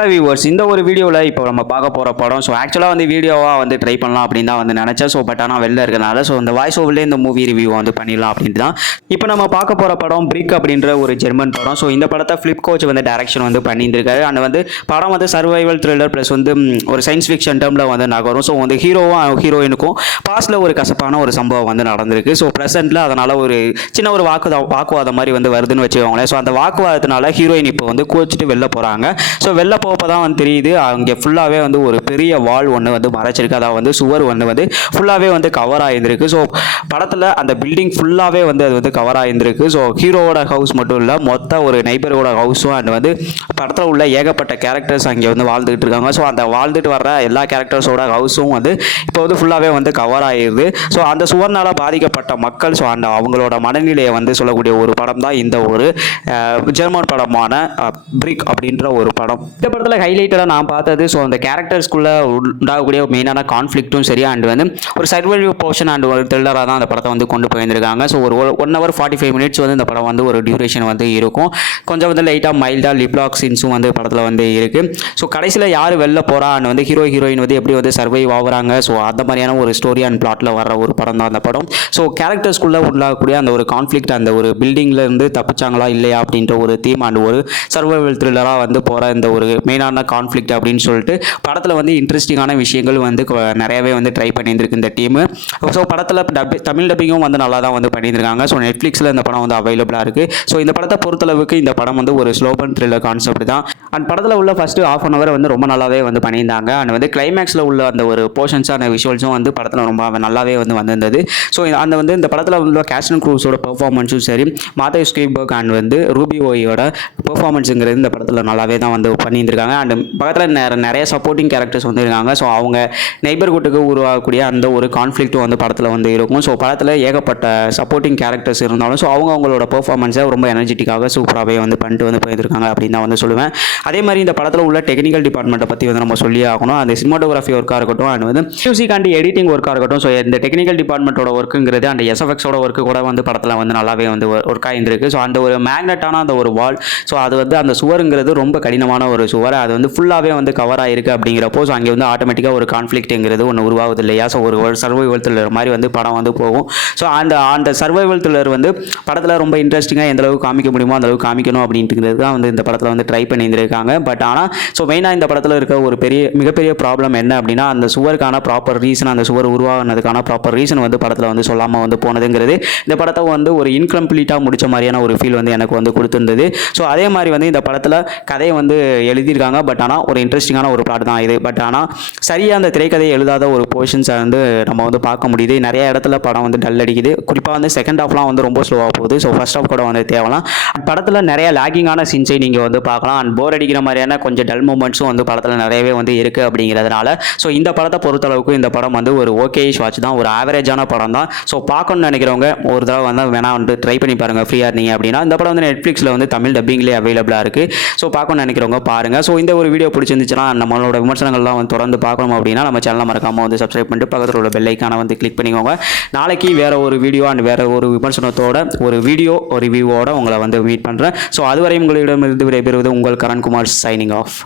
Hello viewers, இந்த ஒரு வீடியோவில் இப்போ நம்ம பார்க்க போகிற படம். ஸோ ஆக்சுவலாக வந்து வீடியோவாக வந்து ட்ரை பண்ணலாம் அப்படின்னு தான் வந்து நினச்சேன். ஸோ பட் ஆனால் வெளில இருக்கிறனால இந்த வாய்ஸ் ஓவர்லேயே இந்த மூவி ரிவ்யூ வந்து பண்ணிடலாம் அப்படின்ட்டு தான் இப்போ நம்ம பார்க்க போகிற படம் பிரிக் அப்படின்ற ஒரு ஜெர்மன் படம். ஸோ இந்த படத்தை ஃபிலிப் கோச் வந்து டைரக்ஷன் வந்து பண்ணியிருக்காரு. அண்ட் வந்து படம் வந்து சர்வைவல் த்ரில்லர் ப்ளஸ் வந்து ஒரு சயின்ஸ் ஃபிக்ஷன் டேர்மில் வந்து நகரும். ஸோ வந்து ஹீரோயினுக்கும் பாஸ்டில் ஒரு கசப்பான ஒரு சம்பவம் வந்து நடந்திருக்கு. ஸோ ப்ரெசென்ட்டில் அதனால் ஒரு சின்ன ஒரு வாக்குவாதம் மாதிரி வந்து வருதுன்னு வச்சுக்கோங்களேன். ஸோ அந்த வாக்குவாதத்தினால ஹீரோயின் இப்போ வந்து கோச்சிட்டு வெளில போகிறாங்க. ஸோ வெளில போக தான் வந்து தெரியுது அங்கே ஃபுல்லாகவே வந்து ஒரு பெரிய வால் ஒன்று வந்து மறைச்சிருக்கு. அதாவது வந்து சுவர் ஒன்று வந்து ஃபுல்லாகவே வந்து கவர் ஆகியிருந்திருக்கு. ஸோ படத்தில் அந்த பில்டிங் ஃபுல்லாகவே வந்து அது வந்து கவர் ஆகியிருந்திருக்கு. ஸோ ஹீரோவோட ஹவுஸ் மட்டும் இல்லை, மொத்த ஒரு நெய்பரோட ஹவுஸும் அண்ட் வந்து படத்தில் உள்ள ஏகப்பட்ட கேரக்டர்ஸ் அங்கே வந்து வாழ்ந்துகிட்டு இருக்காங்க. ஸோ அந்த வாழ்ந்துட்டு வர்ற எல்லா கேரக்டர்ஸோட ஹவுஸும் வந்து இப்போ வந்து ஃபுல்லாகவே வந்து கவர் ஆகிடுது. ஸோ அந்த சுவர்னால் பாதிக்கப்பட்ட மக்கள் ஸோ அந்த அவங்களோட மனநிலையை வந்து சொல்லக்கூடிய ஒரு படம் தான் இந்த ஒரு ஜெர்மன் படமான பிரிக் அப்படின்ற ஒரு படம். இந்த படத்தில் ஹைலைட்டடாக நான் பார்த்தது ஸோ அந்த கேரக்டர்ஸ்குள்ளே உண்டாகக்கூடிய மெயினான கான்ஃப்ளிக்ட்டும் சரி அண்ட் வந்து ஒரு சர்வைவல் போர்ஷன் அண்ட் ஒரு த்ரில்லராக தான் அந்த படத்தை வந்து கொண்டு போயிருந்திருக்காங்க. ஸோ ஒரு 1 hour 45 minutes வந்து இந்த படம் வந்து ஒரு டியூரேஷன் வந்து இருக்கும். கொஞ்சம் வந்து லைட்டாக மைல்டாக லிப்லாக் சீன்ஸும் வந்து படத்தில் வந்து இருக்குது. ஸோ கடைசியில் யார் வெளில போகிறா அண்ட் வந்து ஹீரோயின் வந்து எப்படி வந்து சர்வைவ் ஆகுறாங்க ஸோ அந்த மாதிரியான ஒரு ஸ்டோரி அண்ட் பிளாட்டில் வர ஒரு படம் தான் அந்த படம். ஸோ கேரக்டர்ஸ்குள்ளே உண்டாகக்கூடிய அந்த ஒரு கான்ஃப்ளிக்ட் அந்த ஒரு பில்டிங்கில் இருந்து தப்பிச்சாங்களா இல்லையா அப்படின்ற ஒரு தீம் அண்ட் ஒரு சர்வைவல் த்ரில்லராக வந்து போகிற இந்த ஒரு மெயினான கான்ஃப்ளிக்ட் அப்படின்னு சொல்லிட்டு படத்தில் வந்து இன்ட்ரெஸ்டிங்கான விஷயங்கள் வந்து நிறையவே வந்து ட்ரை பண்ணியிருந்திருக்கு இந்த டீமு. ஸோ படத்தில் தமிழ் டப்பிங்கும் வந்து நல்லா தான் வந்து பண்ணியிருக்காங்க. ஸோ நெட்ஃப்ளிக்ஸில் இந்த படம் வந்து அவைலபிளாக இருக்குது. ஸோ இந்த படத்தை பொறுத்தளவுக்கு இந்த படம் வந்து ஒரு ஸ்லோபன் த்ரில்லர் கான்செப்ட் தான். அண்ட் படத்தில் உள்ள ஃபஸ்ட்டு ½ an hour வந்து ரொம்ப நல்லாவே வந்து பண்ணியிருந்தாங்க. அண்ட் வந்து கிளைமேக்ஸில் உள்ள அந்த ஒரு போர்ஷன்ஸாக அந்த விஷுவல்ஸும் வந்து படத்தில் ரொம்ப நல்லாவே வந்து வந்திருந்தது. ஸோ அந்த வந்து இந்த படத்தில் உள்ள கேஸ்ட் அண்ட் க்ரூஸோட பெர்ஃபார்மன்ஸும் சரி மாதேவ் ஸ்கீபர்க் அண்ட் வந்து ரூபி ஓயோட பெர்ஃபார்மன்ஸுங்கிறது இந்த படத்தில் நல்லாவே தான் வந்து பண்ணியிருந்திருக்காங்க. அண்ட் பக்கத்தில் நிறைய சப்போர்ட்டிங் கேரக்டர்ஸ் வந்து இருக்காங்க. ஸோ அவங்க நெய்பர்ஹுட்டுக்கு உருவாகக்கூடிய அந்த ஒரு கான்ஃப்ளிக்ட்டும் வந்து படத்தில் வந்து இருக்கும். ஸோ படத்தில் ஏகப்பட்ட சப்போர்ட்டிங் கேரக்டர்ஸ் இருந்தாலும் ஸோ அவங்களோட பெர்ஃபார்மன்ஸை ரொம்ப எனர்ஜெட்டிக்காக சூப்பராகவே வந்து பண்ணிட்டு வந்து போயிருக்காங்க அப்படின்னு தான் வந்து சொல்லுவேன். அதே மாதிரி இந்த படத்தில் உள்ள டெக்னிக்கல் டிபார்ட்மெண்ட்டை பற்றி வந்து நம்ம சொல்லி ஆகணும். அந்த சினிமாட்டோகிராஃபி ஒர்க்காக இருக்கட்டும் அண்ட் வந்து மியூசிக் அண்ட் எடிட்டிங் ஒர்க்காக இருக்கட்டும். ஸோ இந்த டெக்னிக்கல் டிபார்ட்மெண்ட்டோட ஒர்க்குங்கிறது அண்ட் எஸ்எஃப்எக்ஸோட ஒர்க்கு கூட வந்து படத்தில் வந்து நல்லாவே வந்து ஒர்க் ஆகிருக்கு. ஸோ அந்த ஒரு மேக்னெட்டான அந்த ஒரு வால் ஸோ அது வந்து அந்த சுவருங்கிறது ரொம்ப கடினமான ஒரு சுவர், அது வந்து ஃபுல்லாகவே வந்து கவர் ஆகிருக்கு அப்படிங்கிறப்போ ஸோ அங்கே வந்து ஆட்டோமேட்டிக்காக ஒரு கான்ஃப்ளிக்ட்டுங்கிறது ஒன்று உருவாகுது இல்லையா. ஸோ ஒரு சர்வைவல் த்ரில்லர் மாதிரி வந்து படம் வந்து போகும். ஸோ அந்த சர்வைவல் த்ரில்லர் வந்து படத்தில் ரொம்ப இன்ட்ரெஸ்டிங்காக எந்த அளவுக்கு காமிக்க முடியுமோ அந்த அளவுக்கு காமிக்கணும் அப்படின்றது தான் வந்து இந்த படத்தில் வந்து ட்ரை பண்ணியிருக்காங்க. பட் ஆனால் ஸோ மெயினாக இந்த படத்தில் இருக்க ஒரு மிகப்பெரிய ப்ராப்ளம் என்ன அப்படின்னா அந்த சுவருக்கான ப்ராப்பர் ரீசன் அந்த சுவர் உருவாகினதுக்கான ப்ராப்பர் ரீசன் வந்து படத்தில் வந்து சொல்லாமல் வந்து போனதுங்கிறது இந்த படத்தை வந்து ஒரு இன்கம்ப்ளீட்டாக முடிச்ச மாதிரியான ஒரு ஃபீல் வந்து எனக்கு வந்து கொடுத்துருந்தது. ஸோ அதே மாதிரி வந்து இந்த படத்தில் கதையை வந்து எழுதியிருக்காங்க. பட் ஆனால் ஒரு இன்ட்ரெஸ்டிங்கான ஒரு பிளாட் தான் இது. பட் ஆனால் சரியாக அந்த திரைக்கதையை எழுதாத ஒரு போர்ஷன்ஸை வந்து நம்ம வந்து பார்க்க முடியுது. நிறைய இடத்துல படம் வந்து டல் அடிக்குது. குறிப்பாக வந்து செகண்ட் ஹாஃப்லாம் வந்து ரொம்ப ஸ்லோவாக போகுது. ஸோ ஃபர்ஸ்ட் ஹாஃப் கூட வந்து தேவலாம். படத்தில் நிறைய லேக்கிங்கான சீன்ஸை நீங்கள் வந்து பார்க்கலாம். அண்ட் போர் அடிக்கிற மாதிரியான கொஞ்சம் டல் மூமெண்ட்ஸும் வந்து படத்தில் நிறையவே வந்து இருக்குது அப்படிங்கிறதுனால ஸோ இந்த படத்தை பொறுத்தளவுக்கு இந்த படம் வந்து ஒரு ஓகேஷ் வாட்ச் தான், ஒரு ஆவரேஜான படம் தான். ஸோ பார்க்கணும்னு நினைக்கிறவங்க ஒரு தடவை வந்து வேணா வந்து ட்ரை பண்ணி பாருங்கள் ஃப்ரீயாக இருந்தீங்க அப்படின்னா. இந்த படம் வந்து நெட்ஃப்ளிக்ஸில் வந்து தமிழ் டப்பிங்லேயே அவைலபிளாக இருக்குது. ஸோ பார்க்கணும்னு நினைக்கிறவங்க பாருங்கள். ஸோ இந்த ஒரு வீடியோ பிடிச்சிருந்துச்சுன்னா நம்மளோட விமர்சனங்கள்லாம் வந்து தொடர்ந்து பார்க்கணும் அப்படின்னா நம்ம சேனலை மறக்காமல் வந்து சப்ஸ்கிரைப் பண்ணிட்டு பக்கத்தில் உள்ள பெல் ஐக்கானை வந்து கிளிக் பண்ணிக்கோங்க. நாளைக்கு வேறு ஒரு வீடியோ அண்ட் வேறு ஒரு விமர்சனத்தோட ஒரு வீடியோ ரிவ்யூவோட உங்களை வந்து மீட் பண்ணுறேன். ஸோ அதுவரை உங்களிடமிருந்து விடைபெறுவது உங்கள் கரண்குமார் சைனிங் ஆஃப்.